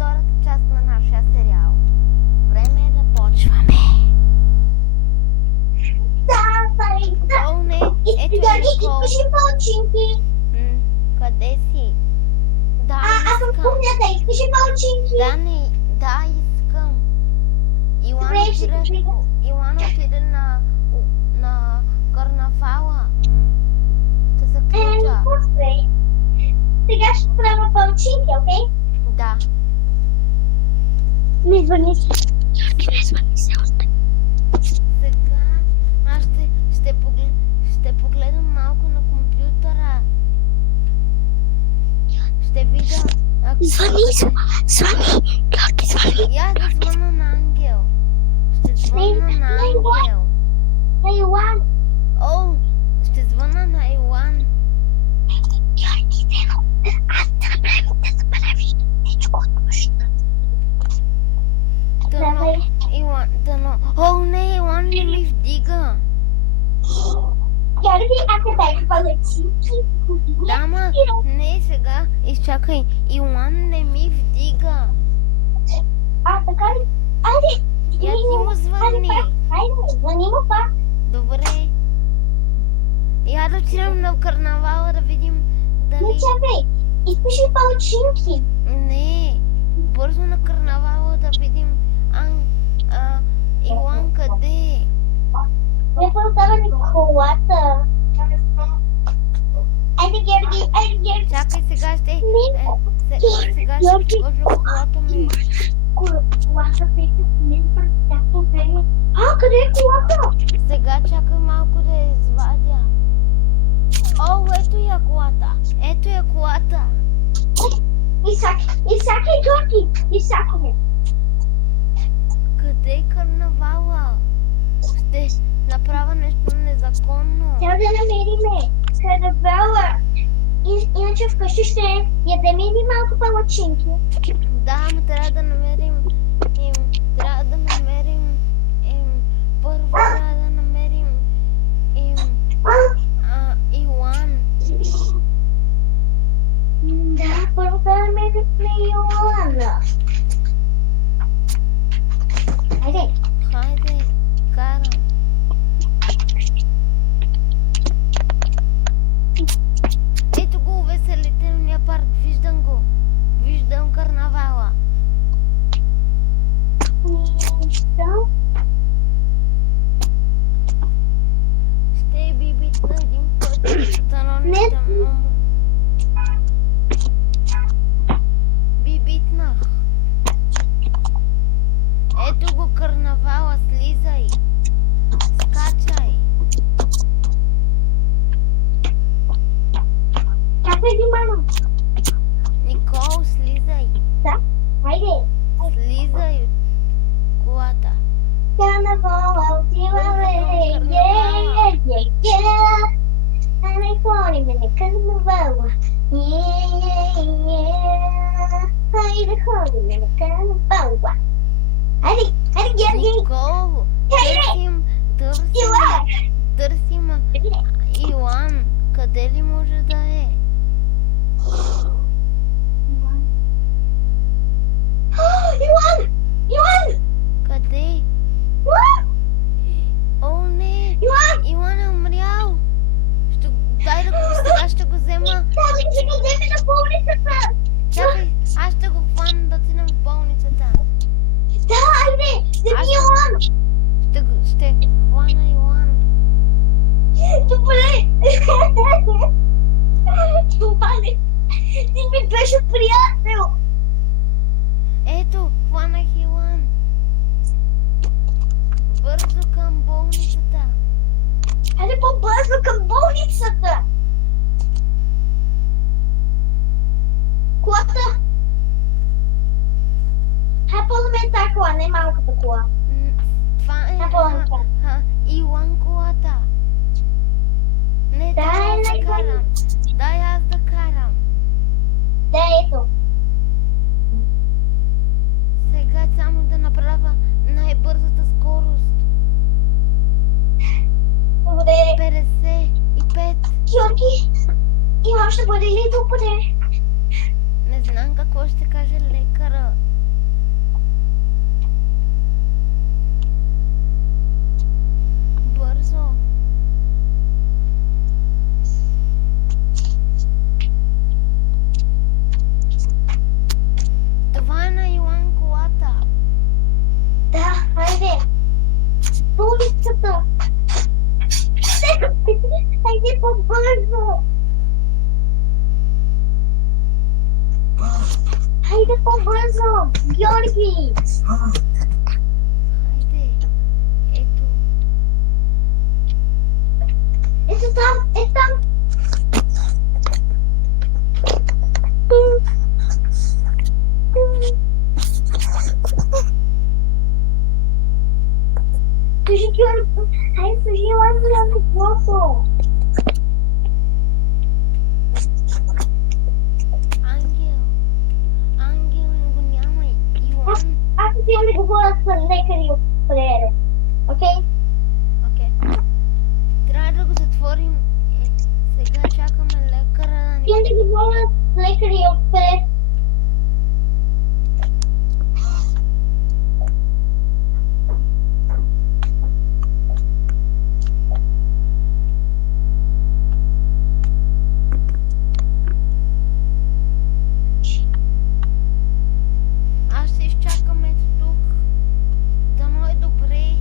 втората част на нашия сериал. Време е да почваме. О, не, ето Никол. Искаш ли палчинки? Къде си? Да, Аз съм в искам. кухнята, искаш ли палчинки? Да, искам. Илана отиде на карнавала. Ще се ключа. Сега ще правя палчинки, окей? Да. Не звъни си. Не звъни се още. Сега аз ще погледам малко на компютъра. Ще видя... Звъни! Георги, звъни! Я да звъна на Ангел. Ще звъна на Ангел. На Йоан! О, ще звъна на Илан. Георги, Зено, аз да забравиш всичко от нощта. О, не, Илан не ми вдига. Георги, аз не бях палчинки. Да, ма, не сега. Изчакай, Илан не ми вдига. Така ли? Айде! Я ти му звъни. Айде, звъни му пак. Добре. Я да отидем на карнавала да видим Не дали... чакай, искаш ли палчинки? Не, бързо на карнавала да видим Илан къде е. Не продаваме колата. Айде, Георги. Чакай, сега ще... Сега ще Георги. сложа колата ми. Колата беше с мен през всяко време. Къде е колата? Сега чакай малко да я извадя. О, ето я колата. Ето я колата. Изсакай, Георги. Изсакай. Къде е карнавала? Ще направя нещо незаконно. Трябва да намериме карнавала. Иначе вкъщи ще ядем ли малко палачинки? Да, но трябва да намерим... Първо трябва да намерим... Илан. Да, първо да намерим Йоана. Хайде. Хайде, карам. Ето го увеселителния парк, виждам го. Виждам карнавала. Ще би битна един път. Не. Би битнах. Ето го карнавала, слизай. Скачай. Чакай ги, мама. Никол, слизай. Да, хайде. Слизай от колата. Карнавала отиваме. А не ходим на карнавала. Хайде ходим на карнавала. Хайде, Георги. Никол, търсим Илан. Къде ли може да е? Йоан! Къде? О, не! Илан е умрял! Сега ще го взема. Ще го вземе на болницата! Чакай, аз ще го хвана да отидем в болницата. Да, айде! Вземи Йоан! Ще хвана Илан. Добре! Йоане! Ти ми беше приятел! Ето, хванах Илан. Бързо към болницата. Хайде по-бързо към болницата! Колата! По-големата кола, не малката кола. Това е Илан колата. Не, дай аз да карам. Дай аз да карам. Да, ето. Сега само да направя най-бързата скорост. Добре. 55. Георги, Илан ще бъде ли добре? Не знам Иван, какво ще каже лекара? Бързо. Това е на Иван колата. Да, хайде. По улицата. Хайде по-бързо. Хайде по-бързо. Георги. Хайде. Ето. Ето там, ето там. Кажи, Георги, хайде служи лазера на теплото. Ангел го няма. Иван. Аз отивам да говоря с лекари от плеере. Окей? Окей. Трябва да го затворим. Сега чакаме лекара да ни... Отивам да говоря с лекари от плеере. Аз ще изчакам ето тук. Дано е добре.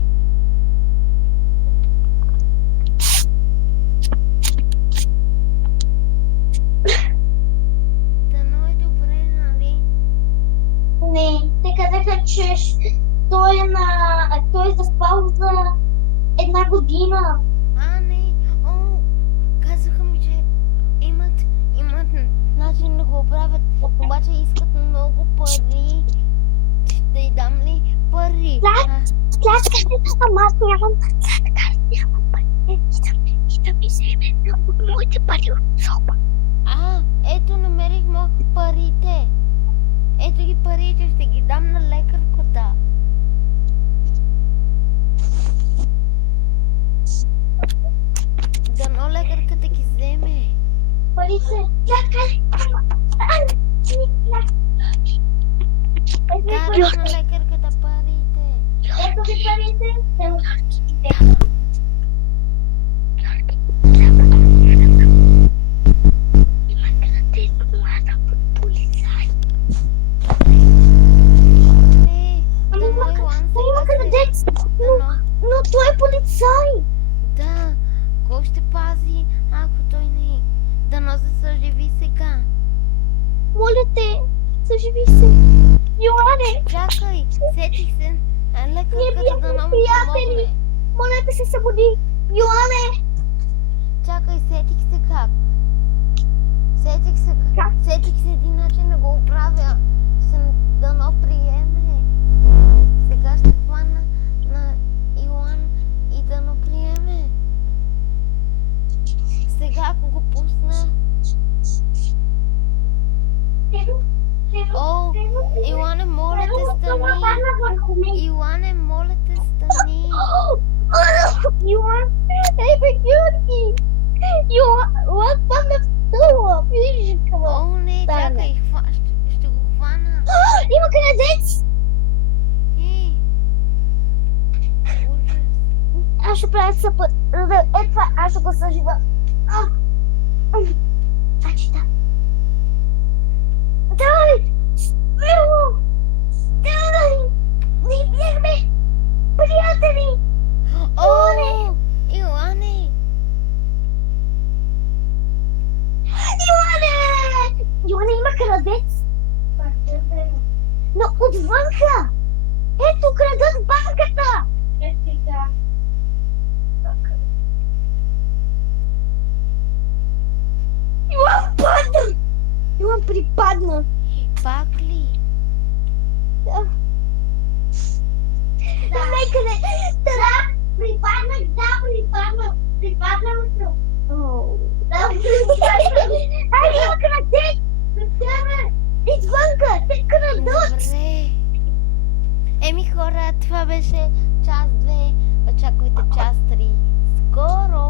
Дано е добре, нали? Не, те казаха, че той е заспал за 1 година. А, не. О, казаха ми, че имат начин да го оправят. Обаче искат много пари. Ще й дам ли пари? Ама аз нямам пари. Искам ми вземе моите пари от соба. Ето намерих парите. Ето ги парите, ще ги дам на лекарката. Дано лекарката ги вземе. Парите. Чакай. Давай на лекарката парите. Ето ви парите. Не, дано Иван сега се... Дано. Но той е полицай. Да, кой ще пази, ако той не е? Дано се съживи сега. Моля те, съживи се. Йоане, Чакай, сетих се. ние Лекарката дано бяхме ми приятели. помогне. Моля те се събуди. Йоане. Чакай, сетих се как. Сетих се един начин да го оправя. Ще дано приеме. Сега ще хвана на Илан и дано приеме. Сега ако го пусна... О, Илане, моля те стани. Илане, моля те стани. Йоан, ей бе, Георги. Йоан, падна в стъла. Виж какво. О, не, чакай, ще го хвана. Има крадец. Ужас. Аз ще правя съпа. Е това, аз ще го съжива. Да. Давай! Смело! Давай! Ние бяхме приятели! О, Илане! Йоане, има крадец! Но отвънка! Ето, крадат банката! Йоан падна! Йоан припадна! Пак ли? Да. Нека не... Да, припаднах. Да, айде, има крадец! Извънка! Те крадат! Добре. Еми хора, това беше част 2. Очаквайте част 3. Скоро!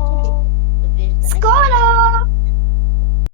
Довиждане. Скоро!